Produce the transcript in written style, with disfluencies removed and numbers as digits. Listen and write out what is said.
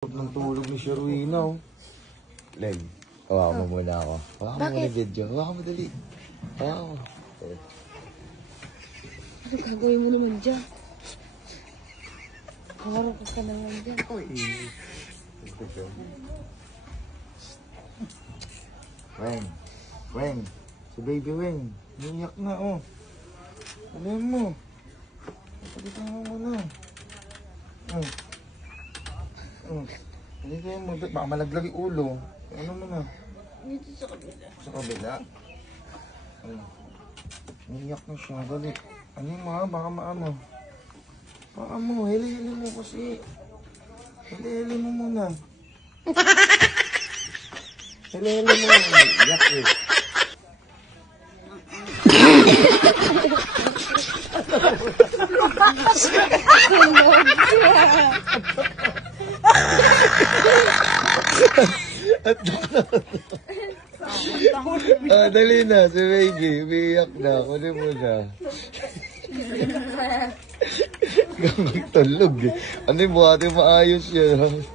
Ng tulog ni Sherwina, oh. Leg, hawakan mo muna ako. Hawakan mo muna yung video. Hawakan mo dali. Hawakan mo. Ano gagawin mo naman dyan? Harap ka naman dyan. Weng. Weng. Si baby Weng. Niyak na, oh. Alam mo. Pagkita mo muna. Hindi kayo mo. Baka malaglag yung ulo. Ano mo na? Dito sa kabila. Sa kabila. Niyak na siya. Dali. Ano yung mga? Baka maano. Baka mo. Hili-hili mo kasi. Hili-hili mo muna. Hili-hili mo. Yak eh. Dali na, si baby. Umiiyak na. Kunin mo na. Magtulog eh. Ano yung buhati maayos yan?